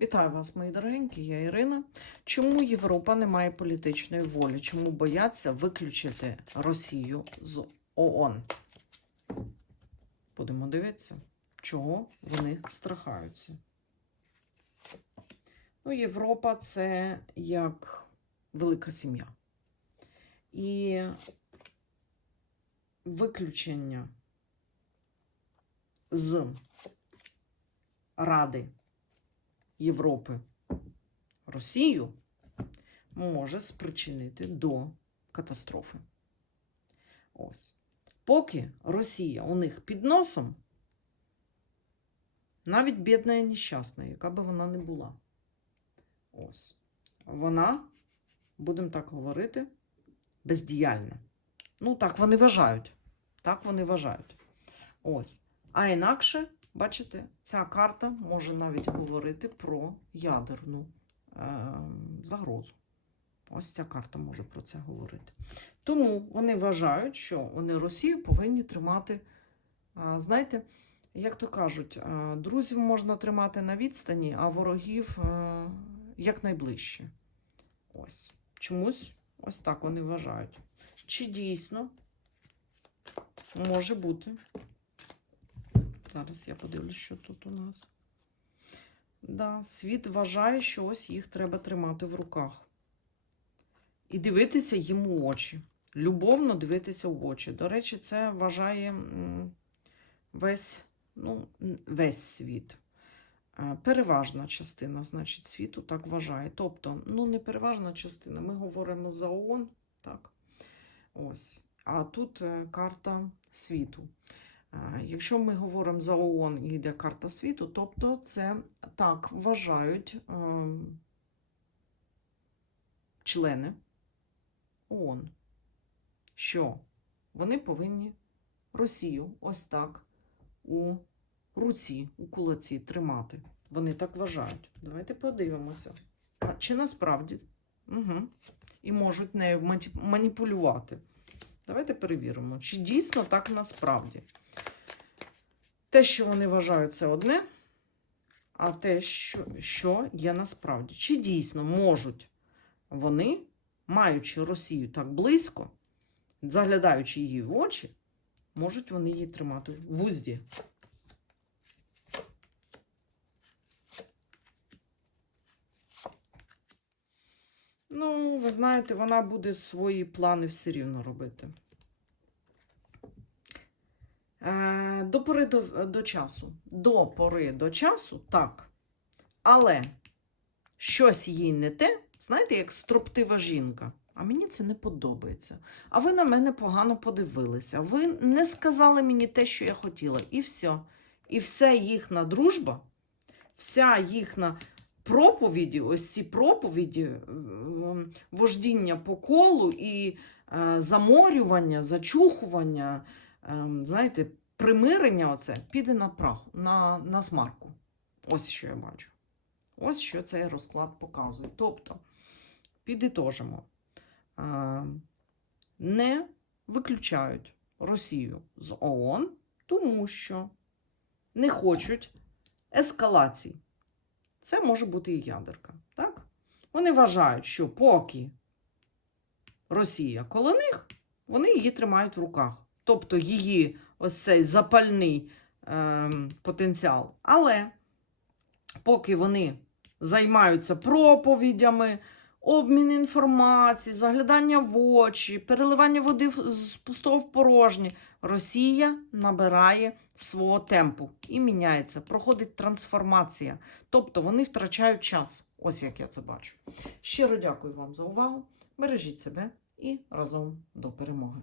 Вітаю вас, мої дорогенькі, я Ірина. Чому Європа не має політичної волі? Чому бояться виключити Росію з ООН? Будемо дивитися, чого вони страхаються. Ну, Європа це як велика сім'я. І виключення з Ради Європи Росію може спричинити до катастрофи. Ось. Поки Росія у них під носом, навіть бідна і нещасна, яка би вона не була. Ось. Вона, будемо так говорити, бездіяльна. Ну, так вони вважають. Так вони вважають. Ось. А інакше, бачите, ця карта може навіть говорити про ядерну е, загрозу. Ось ця карта може про це говорити. Тому вони вважають, що вони Росію повинні тримати. А, знаєте, як то кажуть, а, друзів можна тримати на відстані, а ворогів е, якнайближче. Ось. Чомусь ось так вони вважають. Чи дійсно може бути? Зараз я подивлюсь, що тут у нас. Да, світ вважає, що ось їх треба тримати в руках. І дивитися їм у очі. Любовно дивитися в очі. До речі, це вважає весь, ну, весь світ. Переважна частина, значить, світу так вважає. Тобто, ну, не переважна частина. Ми говоримо за ООН, так. Ось. А тут е, карта світу. Якщо ми говоримо за ООН і йде карта світу, тобто це так вважають ем, члени ООН, що вони повинні Росію ось так у руці, у кулаці тримати. Вони так вважають. Давайте подивимося. А чи насправді угу. і можуть нею маніпулювати. Давайте перевіримо, чи дійсно так насправді. Те, що вони вважають, це одне, а те, що, що є насправді. Чи дійсно можуть вони, маючи Росію так близько, заглядаючи її в очі, можуть вони її тримати в вузді. Ну, ви знаєте, вона буде свої плани все рівно робити. Е, До пори до, до часу. До пори до часу, так. Але щось їй не те, знаєте, як строптива жінка. А мені це не подобається. А ви на мене погано подивилися. Ви не сказали мені те, що я хотіла. І все. І вся їхня дружба, вся їхня проповіді, ось ці проповіді, е, вождіння по колу і е, заморювання, зачухування, знаєте, примирення оце піде на прах, на, на смарку. Ось що я бачу. Ось що цей розклад показує. Тобто, підітожимо, е, не виключають Росію з ООН, тому що не хочуть ескалації. Це може бути і ядерка. Так? Вони вважають, що поки Росія коло них, вони її тримають в руках. Тобто її ось цей запальний е, потенціал. Але поки вони займаються проповідями, обмін інформації, заглядання в очі, переливання води з пустого в порожнє, Росія набирає свого темпу і міняється, проходить трансформація. Тобто вони втрачають час. Ось як я це бачу. Щиро дякую вам за увагу. Бережіть себе і разом до перемоги.